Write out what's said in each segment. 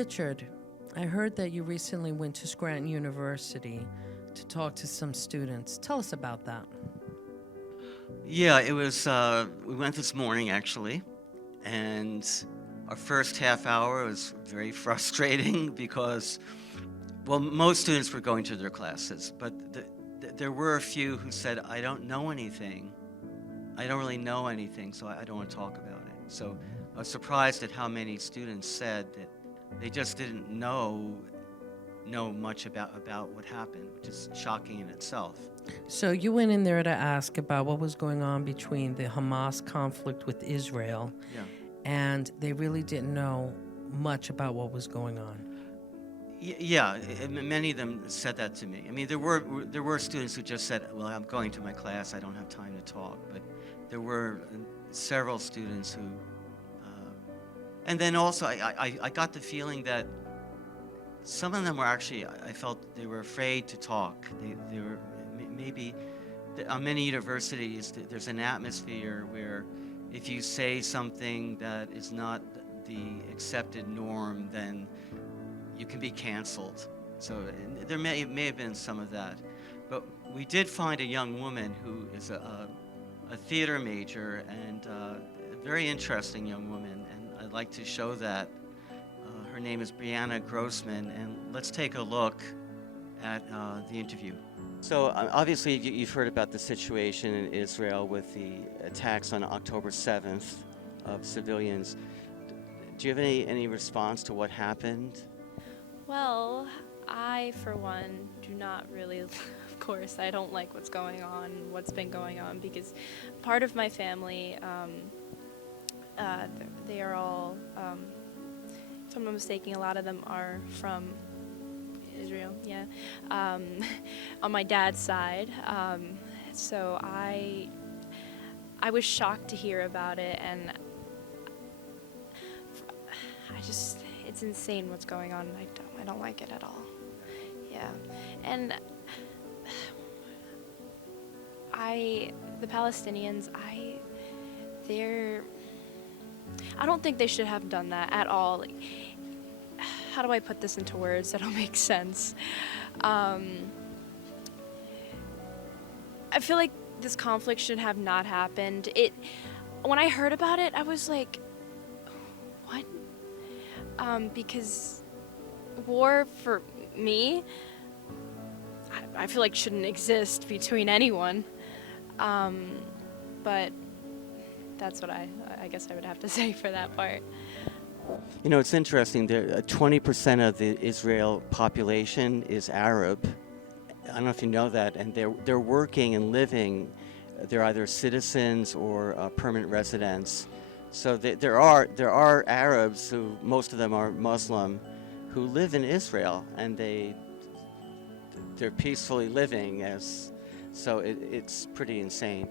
Richard, I heard that you recently went to Scranton University to talk to some students. Tell us about that. Yeah, it was, we went this morning actually, and our first half hour was very frustrating because, well, most students were going to their classes, but there were a few who said, I don't know anything. I don't really know anything, so I don't want to talk about it. So I was surprised at how many students said that they just didn't know much about what happened, which is shocking in itself. So you went in there to ask about what was going on between the Hamas conflict with Israel, Yeah. and they really didn't know much about what was going on. Yeah, many of them said that to me. I mean, there were students who just said, "Well, I'm going to my class. I don't have time to talk." But there were several students who, and then also I got the feeling that some of them were actually, I felt they were afraid to talk. They were maybe on many universities there's an atmosphere where if you say something that is not the accepted norm, then you can be canceled. So there may have been some of that. But we did find a young woman who is a theater major and a very interesting young woman, and I'd like to show that. Her name is Brianna Grossman, and let's take a look at the interview. So obviously you've heard about the situation in Israel with the attacks on October 7th of civilians. Do you have any response to what happened? Well, I, for one, do not really, of course, I don't like what's been going on, because part of my family, they are all, if I'm not mistaken, a lot of them are from Israel, yeah, on my dad's side. So I was shocked to hear about it, and it's insane what's going on. I don't like it at all. Yeah, and the Palestinians, I don't think they should have done that at all. Like, how do I put this into words that'll make sense? I feel like this conflict should have not happened. When I heard about it, I was like, what? Because war, for me, I feel like shouldn't exist between anyone. But that's what I guess I would have to say for that part. You know, it's interesting. 20% of the Israel population is Arab. I don't know if you know that, and they're working and living. They're either citizens or permanent residents. So there are Arabs who, most of them are Muslim, who live in Israel, and they're peacefully living so it's pretty insane.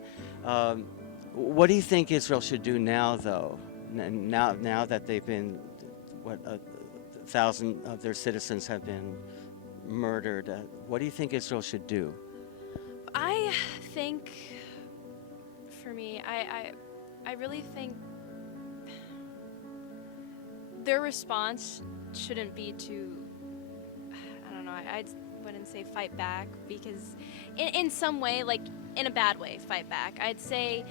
What do you think Israel should do now, though? Now that they've been, 1,000 of their citizens have been murdered, what do you think Israel should do? I think, for me, I really think their response shouldn't be to, I don't know, I wouldn't say fight back, because in some way, like in a bad way, fight back. I'd say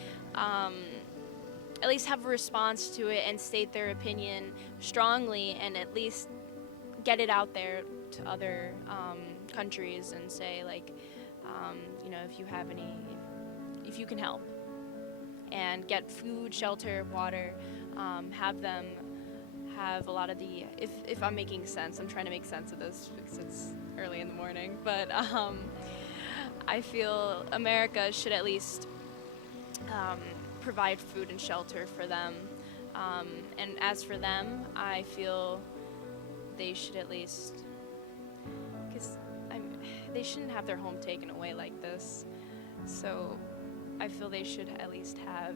at least have a response to it and state their opinion strongly, and at least get it out there to other countries and say, like, if you have if you can help, and get food, shelter, water, have them have a lot of the, if I'm making sense, I'm trying to make sense of this because it's early in the morning, but I feel America should at least provide food and shelter for them. And as for them, I feel they should at least, because they shouldn't have their home taken away like this. So I feel they should at least have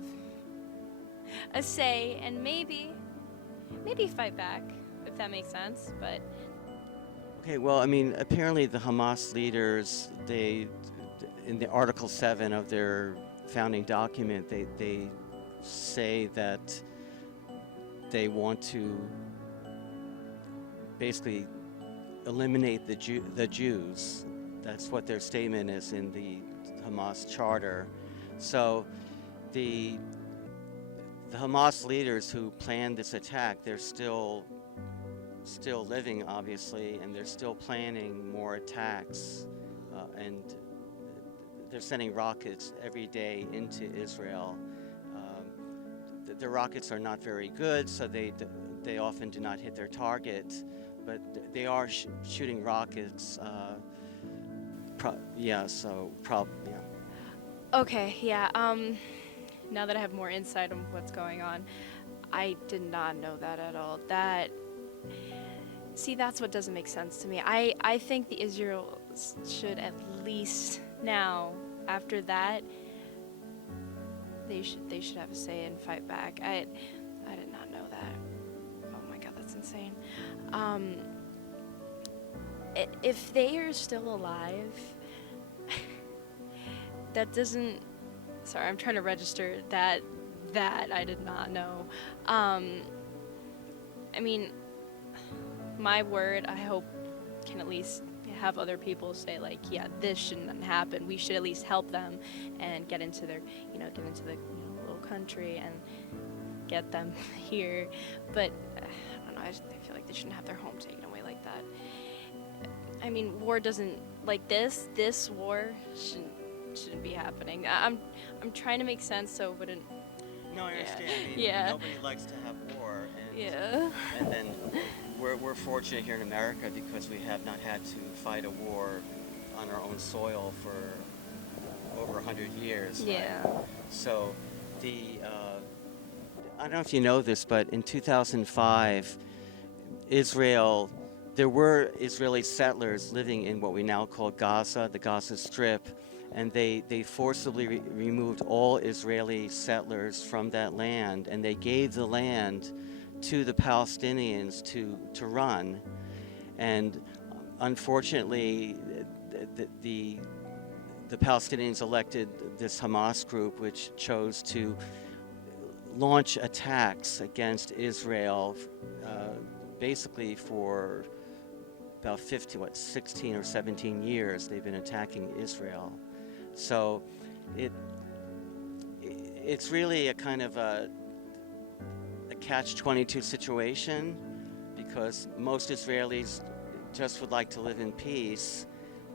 a say, and maybe fight back, if that makes sense. But Okay, well, I mean, apparently the Hamas leaders, in the Article 7 of their founding document, they say that they want to basically eliminate the Jews. That's what their statement is in the Hamas charter. So the Hamas leaders who planned this attack, they're still living, obviously, and they're still planning more attacks, and they're sending rockets every day into Israel. The rockets are not very good, so they often do not hit their target, but they are shooting rockets. Yeah. Okay, yeah. Now that I have more insight on what's going on, I did not know that at all. See, that's what doesn't make sense to me. I think the Israels should at least now, after that, they should have a say and fight back. I did not know that. Oh my God, that's insane. If they are still alive, that doesn't. Sorry, I'm trying to register that I did not know. I mean, my word, I hope, can at least have other people say, like, yeah, this shouldn't happen. We should at least help them and get into their, get into the little country and get them here. But I don't know. I feel like they shouldn't have their home taken away like that. I mean, war doesn't, like this war shouldn't be happening. I'm trying to make sense so it wouldn't. No, I understand. Yeah. I mean, Yeah. nobody likes to have war. And, Yeah. And then we're fortunate here in America because we have not had to fight a war on our own soil for over 100 years. Right? Yeah. So I don't know if you know this, but in 2005, there were Israeli settlers living in what we now call Gaza, the Gaza Strip, and they forcibly removed all Israeli settlers from that land, and they gave the land to the Palestinians to run. And unfortunately, the Palestinians elected this Hamas group, which chose to launch attacks against Israel, basically for about 16 or 17 years. They've been attacking Israel. So it's really a kind of a catch-22 situation, because most Israelis just would like to live in peace,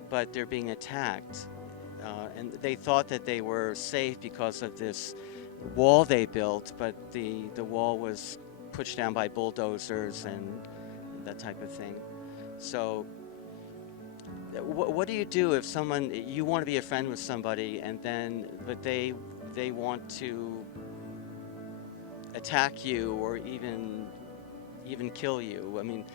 but they're being attacked. And they thought that they were safe because of this wall they built, but the wall was pushed down by bulldozers and that type of thing. So what do you do if you want to be a friend with somebody, but they want to attack you or even kill you? I mean,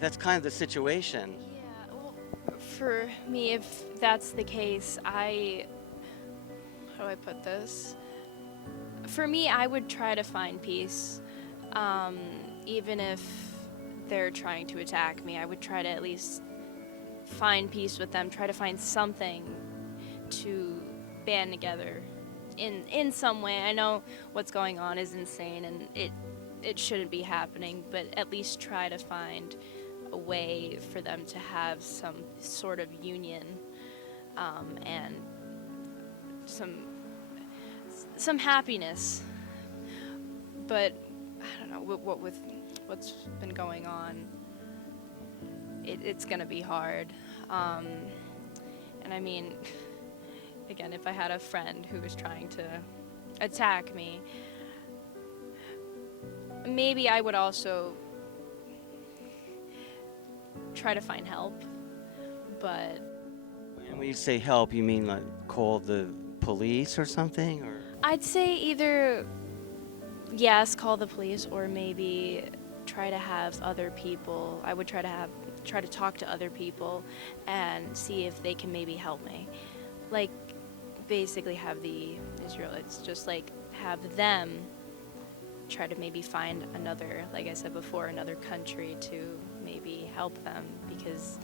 that's kind of the situation. Yeah, well, for me, if that's the case, how do I put this? For me, I would try to find peace, even if they're trying to attack me. I would try to at least find peace with them, try to find something to band together in some way. I know what's going on is insane and it shouldn't be happening, but at least try to find a way for them to have some sort of union, and some happiness. But I don't know, with what's been going on, it's gonna be hard. And I mean, again, if I had a friend who was trying to attack me, maybe I would also try to find help. But And when you say help, you mean like call the police or something, or? I'd say either, yes, call the police, or maybe try to have other people. I would try to talk to other people and see if they can maybe help me. Like, basically have the Israelites just like have them try to maybe find another, like I said before, another country to maybe help them, because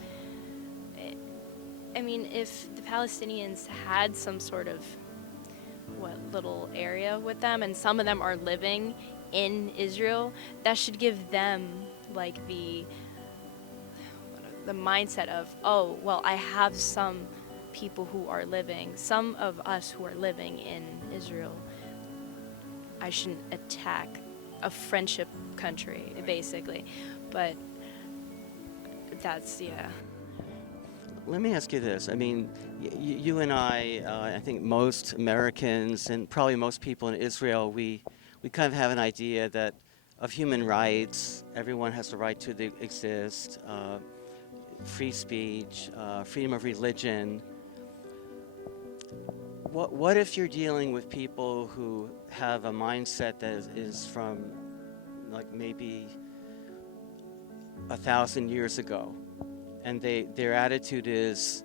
I mean, if the Palestinians had some sort of little area with them, and some of them are living in Israel, that should give them like the the mindset of, oh, well, I have some people who are living, some of us who are living in Israel. I shouldn't attack a friendship country, basically. But that's, yeah. Let me ask you this. I mean, you and I think most Americans and probably most people in Israel, we kind of have an idea that of human rights. Everyone has the right to exist, free speech, freedom of religion. What if you're dealing with people who have a mindset that is from like maybe 1,000 years ago, and their attitude is,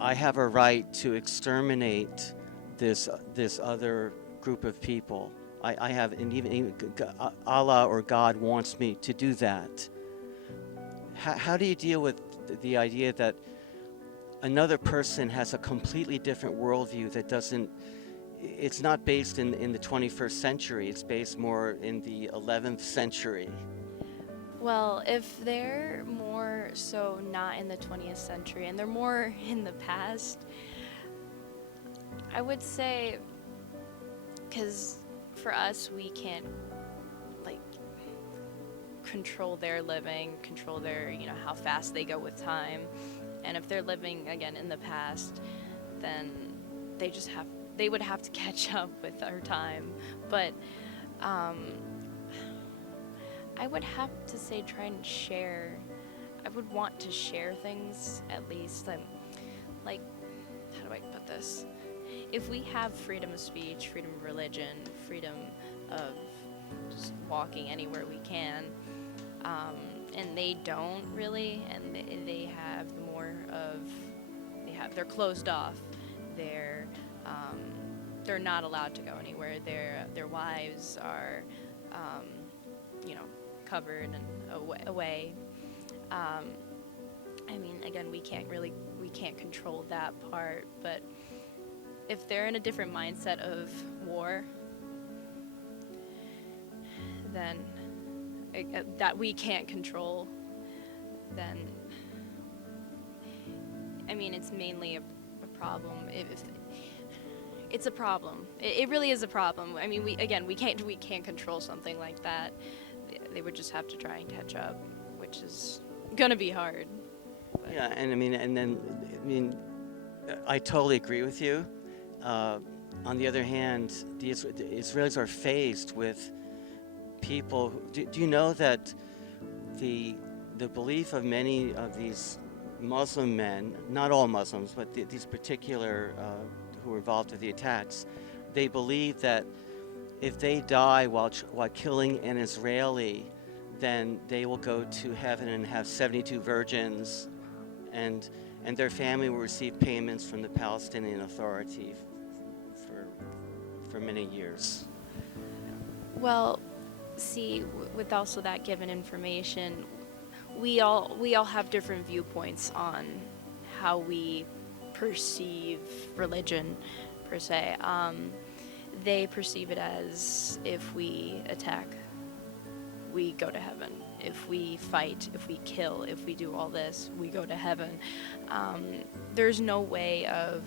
I have a right to exterminate this other group of people. I have, and even Allah or God wants me to do that. How do you deal with the idea that another person has a completely different worldview that doesn't, it's not based in the 21st century, it's based more in the 11th century? Well, if they're more so not in the 20th century and they're more in the past, I would say, because for us, we can't, like, control their living, control their, how fast they go with time. And if they're living, again, in the past, then they would have to catch up with our time. But I would have to say try and share. I would want to share things, at least. Like, how do I put this? If we have freedom of speech, freedom of religion, freedom of just walking anywhere we can, and they don't really, and they have more of, they're closed off, they're not allowed to go anywhere, their wives are, covered and away. I mean, again, we can't control that part, but if they're in a different mindset of war, then that we can't control, then I mean, it's mainly a problem. If it's a problem, it really is a problem. I mean, we can't control something like that. They would just have to try and catch up, which is gonna be hard. But. Yeah, and I totally agree with you. On the other hand, the Israelis are faced with people. Do you know that the belief of many of these Muslim men, not all Muslims, but these particular who were involved with the attacks, they believe that if they die while killing an Israeli, then they will go to heaven and have 72 virgins, and their family will receive payments from the Palestinian Authority for many years. Well, see, with also that given information, we all have different viewpoints on how we perceive religion, per se. They perceive it as, if we attack, we go to heaven. If we fight, if we kill, if we do all this, we go to heaven. There's no way of,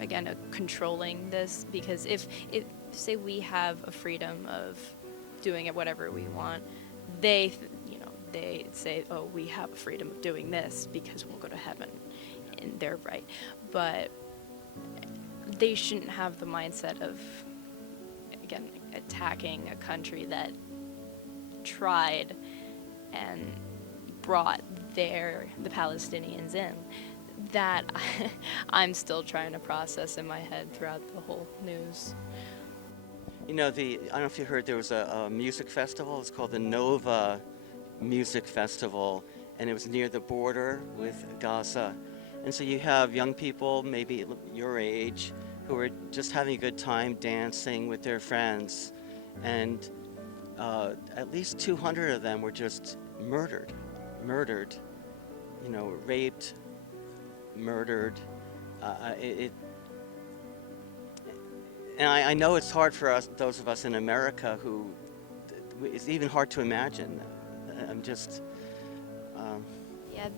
again, controlling this, because if say we have a freedom of doing it whatever we want, they say, oh, we have a freedom of doing this because we'll go to heaven, and they're right. But they shouldn't have the mindset of, again, attacking a country that tried and brought the Palestinians in. That I'm still trying to process in my head throughout the whole news. I don't know if you heard, there was a music festival. It's called the Nova Music Festival, and it was near the border with Gaza. And so you have young people, maybe your age, who are just having a good time dancing with their friends. And at least 200 of them were just murdered, raped, murdered. And I know it's hard for us, those of us in America, who it's even hard to imagine I'm just.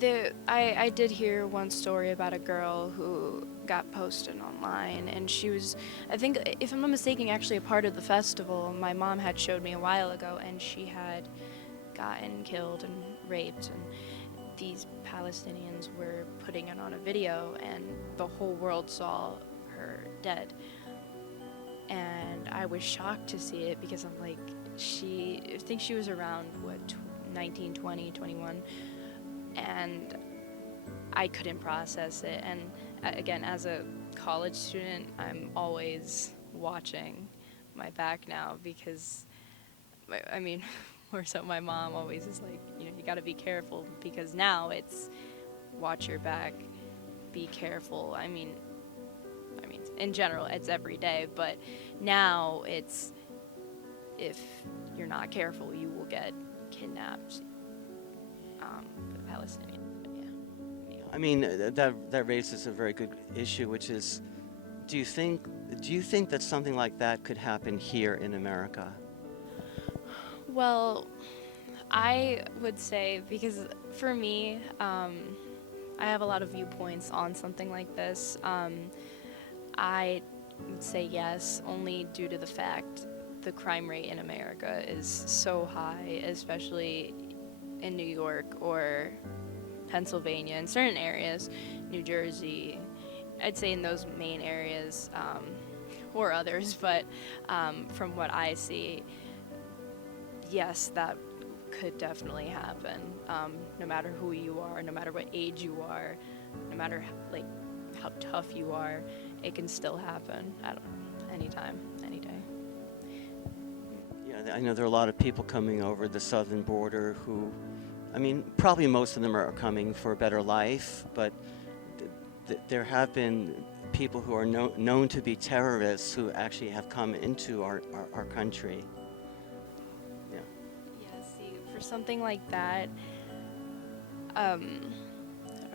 Yeah, I did hear one story about a girl who got posted online, and she was, I think, if I'm not mistaken, actually a part of the festival. My mom had showed me a while ago, and she had gotten killed and raped, and these Palestinians were putting it on a video, and the whole world saw her dead. And I was shocked to see it because I'm like, I think she was around, 19, 20, 21. And I couldn't process it. And again, as a college student, I'm always watching my back now because, I mean, more so my mom always is like, you got to be careful, because now it's watch your back, be careful. I mean, in general, it's every day, but now it's, if you're not careful, you will get kidnapped. The Palestinian, but yeah. I mean, that raises a very good issue, which is, do you think that something like that could happen here in America? Well, I would say, because for me, I have a lot of viewpoints on something like this. I would say yes, only due to the fact the crime rate in America is so high, especially in New York or Pennsylvania, in certain areas, New Jersey. I'd say in those main areas, or others, but from what I see, yes, that could definitely happen. No matter who you are, no matter what age you are, no matter how tough you are, it can still happen at any time, any day. Yeah, I know there are a lot of people coming over the southern border who, I mean, probably most of them are coming for a better life, but there have been people who are known to be terrorists who actually have come into our country. Yeah. Yeah, see, for something like that, how do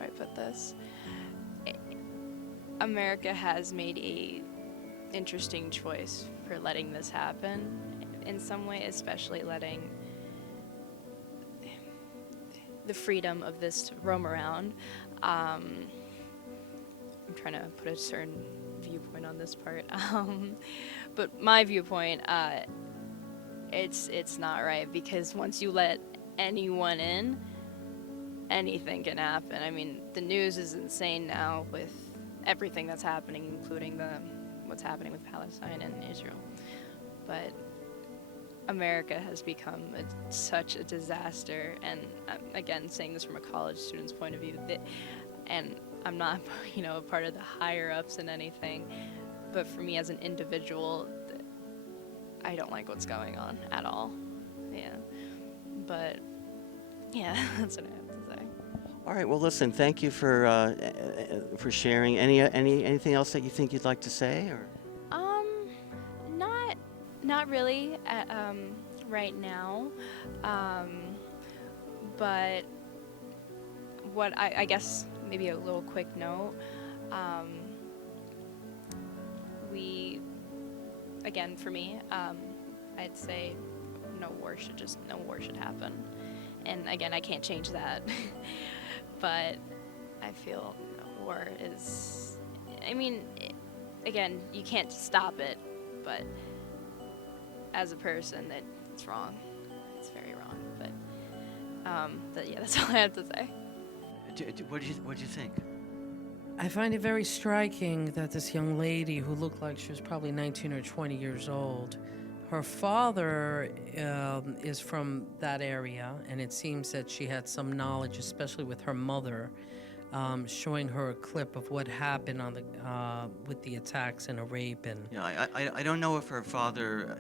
I put this? America has made a interesting choice for letting this happen in some way, especially letting the freedom of this to roam around. I'm trying to put a certain viewpoint on this part, but my viewpoint, it's not right, because once you let anyone in, anything can happen. I mean, the news is insane now with everything that's happening, including what's happening with Palestine and Israel. But America has become such a disaster, and again, saying this from a college student's point of view, and I'm not, a part of the higher ups and anything, but for me as an individual, I don't like what's going on at all. Yeah, but yeah, that's what I have to say. All right. Well, listen. Thank you for sharing. Anything else that you think you'd like to say, or? Not really right now, but what I guess maybe a little quick note. Again, for me, I'd say no war should happen. And again, I can't change that, but I feel war is, again, you can't stop it, but as a person, it's wrong. It's very wrong, but yeah, that's all I have to say. What do you think? I find it very striking that this young lady, who looked like she was probably 19 or 20 years old, her father is from that area, and it seems that she had some knowledge, especially with her mother, showing her a clip of what happened on with the attacks and a rape. And Yeah, I don't know if her father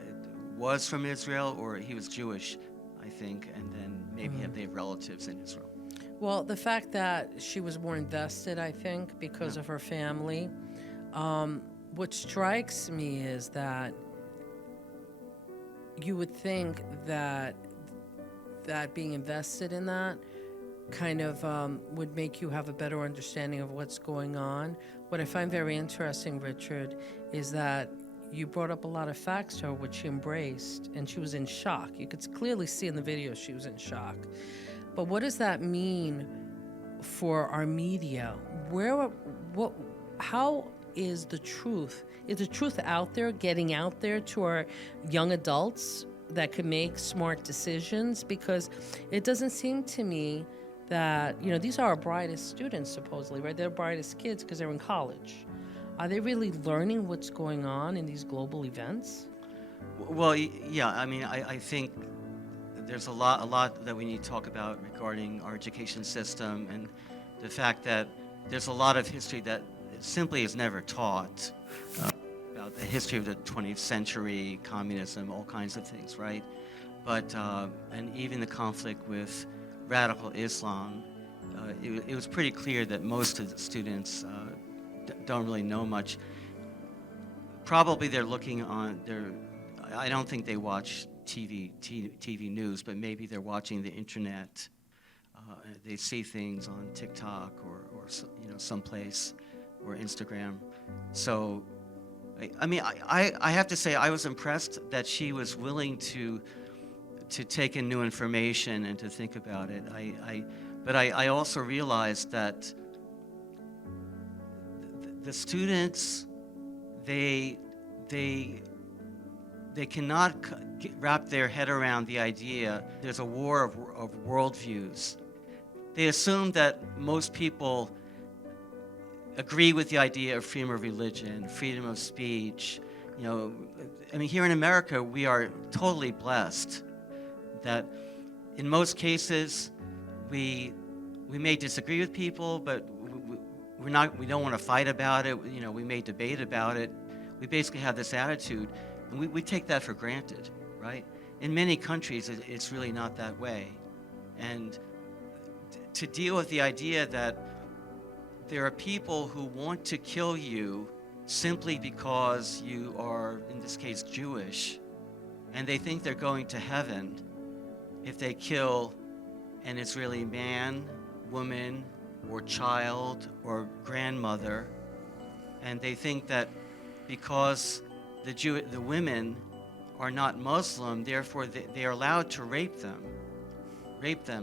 was from Israel or he was Jewish, I think, and then maybe they have relatives in Israel. Well, the fact that she was more invested, I think, because of her family. What strikes me is that you would think that being invested in that kind of would make you have a better understanding of what's going on. What I find very interesting, Richard, is that you brought up a lot of facts to her, which she embraced, and she was in shock. You could clearly see in the video she was in shock. But what does that mean for our media? How is the truth? Is the truth out there, getting out there to our young adults that could make smart decisions? Because it doesn't seem to me that, these are our brightest students, supposedly, right? They're the brightest kids because they're in college. Are they really learning what's going on in these global events? Well, yeah, I mean, I think there's a lot that we need to talk about regarding our education system, and the fact that there's a lot of history that simply is never taught, about the history of the 20th century, communism, all kinds of things, right? But, and even the conflict with radical Islam, it was pretty clear that most of the students don't really know much. Probably they're looking on I don't think they watch TV news, but maybe they're watching the internet. They see things on TikTok or someplace, or Instagram. So, I mean, I have to say I was impressed that she was willing to take in new information and to think about it. But I also realized that the students, they cannot wrap their head around the idea there's a war of worldviews. They assume that most people agree with the idea of freedom of religion, freedom of speech. I mean, here in America, we are totally blessed that in most cases, we may disagree with people, but we don't want to fight about it. We may debate about it. We basically have this attitude, and we take that for granted, right? In many countries, it's really not that way. And to deal with the idea that there are people who want to kill you simply because you are, in this case, Jewish, and they think they're going to heaven if they kill an Israeli man, woman, or child, or grandmother, and they think that because the women are not Muslim, therefore they are allowed to rape them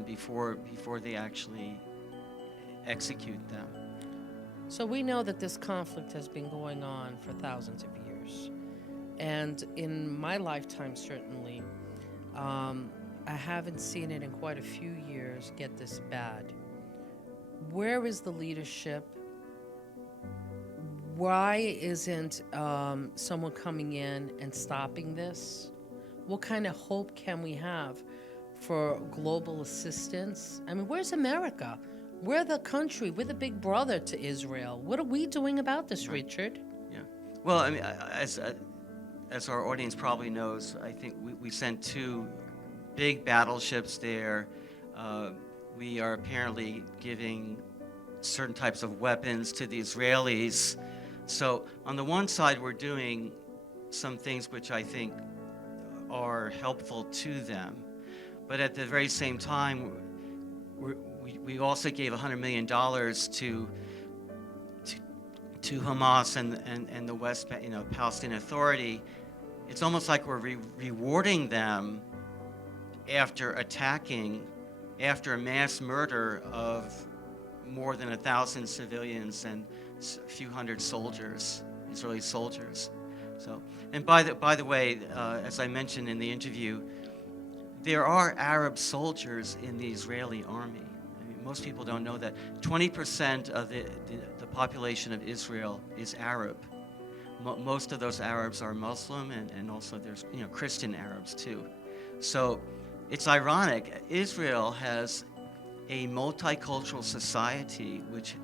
before they actually execute them. So we know that this conflict has been going on for thousands of years. And in my lifetime, certainly, I haven't seen it in quite a few years get this bad. Where is the leadership? Why isn't someone coming in and stopping this? What kind of hope can we have for global assistance? I mean, where's America? We're the country. We're the big brother to Israel. What are we doing about this, Richard? Yeah. Well, I mean, as our audience probably knows, I think we sent 2 big battleships there. We are apparently giving certain types of weapons to the Israelis. So on the one side, we're doing some things which I think are helpful to them. But at the very same time, we also gave $100 million to Hamas and the West, Palestinian Authority. It's almost like we're rewarding them after a mass murder of more than 1,000 civilians and a few hundred soldiers, Israeli soldiers. So, and by the way, as I mentioned in the interview, there are Arab soldiers in the Israeli army. I mean, most people don't know that 20% of the population of Israel is Arab. Most of those Arabs are Muslim, and also there's Christian Arabs too. So it's ironic. Israel has a multicultural society which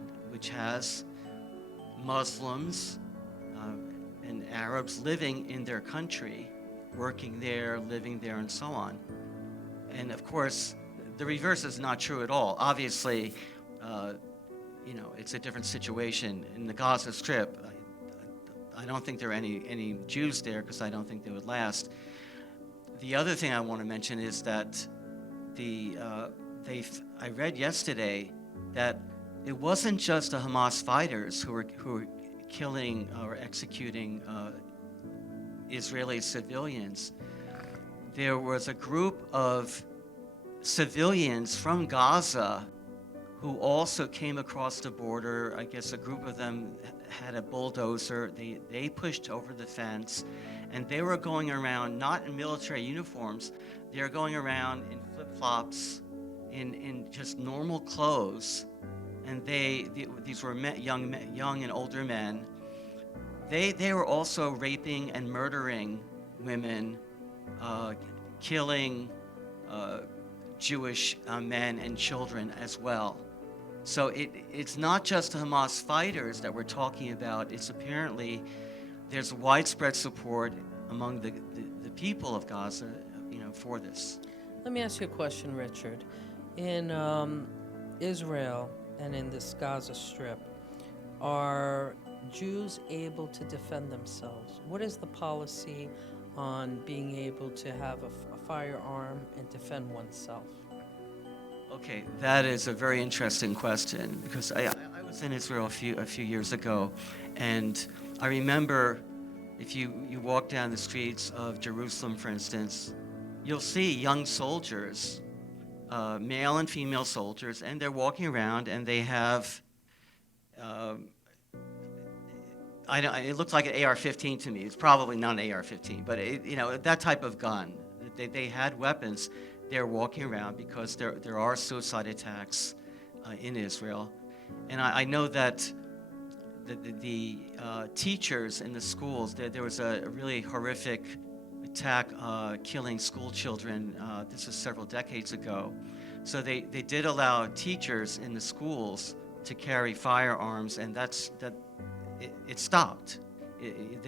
has Muslims and Arabs living in their country, working there, living there, and so on. And of course, the reverse is not true at all. Obviously, it's a different situation in the Gaza Strip. I don't think there are any Jews there because I don't think they would last. The other thing I want to mention is that I read yesterday that it wasn't just the Hamas fighters who were killing or executing Israeli civilians. There was a group of civilians from Gaza who also came across the border. I guess a group of them had a bulldozer. They pushed over the fence, and they were going around, not in military uniforms, they were going around in flip-flops, in just normal clothes, and these were young and older men. They were also raping and murdering women, killing Jewish men and children as well. So it's not just Hamas fighters that we're talking about. It's apparently there's widespread support among the people of Gaza, for this. Let me ask you a question, Richard. In Israel and in this Gaza Strip, are Jews able to defend themselves? What is the policy on being able to have a firearm and defend oneself? Okay, that is a very interesting question, because I was in Israel a few years ago, and I remember if you walk down the streets of Jerusalem, for instance, you'll see young soldiers, male and female soldiers, and they're walking around and they have, it looks like an AR-15 to me. It's probably not an AR-15, but that type of gun. They had weapons. They're walking around because there are suicide attacks in Israel. And I know that the teachers in the schools, there was a really horrific attack killing school children. This was several decades ago. So they did allow teachers in the schools to carry firearms, and it stopped. If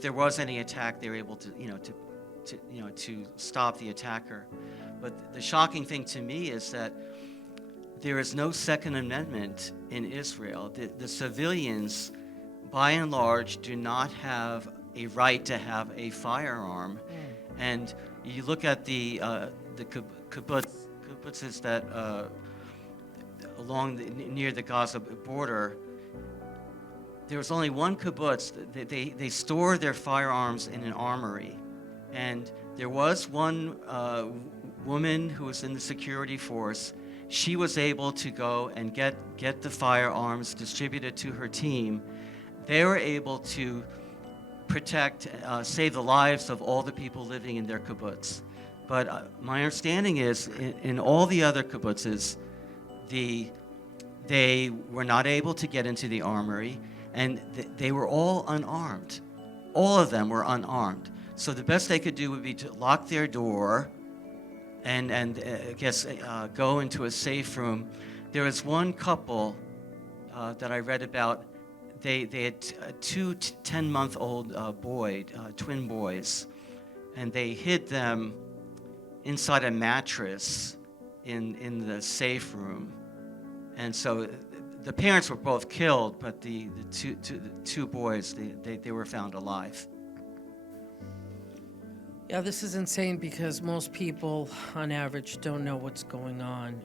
there was any attack, they were able to stop the attacker. But the shocking thing to me is that there is no Second Amendment in Israel. The civilians, by and large, do not have a right to have a firearm. And you look at the kibbutzes that near the Gaza border. There was only one kibbutz. They store their firearms in an armory. And there was one woman who was in the security force. She was able to go and get the firearms distributed to her team. They were able to protect, save the lives of all the people living in their kibbutz. But my understanding is, in all the other kibbutzes, they were not able to get into the armory, and they were all unarmed. All of them were unarmed. So the best they could do would be to lock their door and go into a safe room. There was one couple that I read about. They had two 10-month-old twin boys, and they hid them inside a mattress in the safe room. And so the parents were both killed, but the two boys, they were found alive. Yeah, this is insane because most people, on average, don't know what's going on.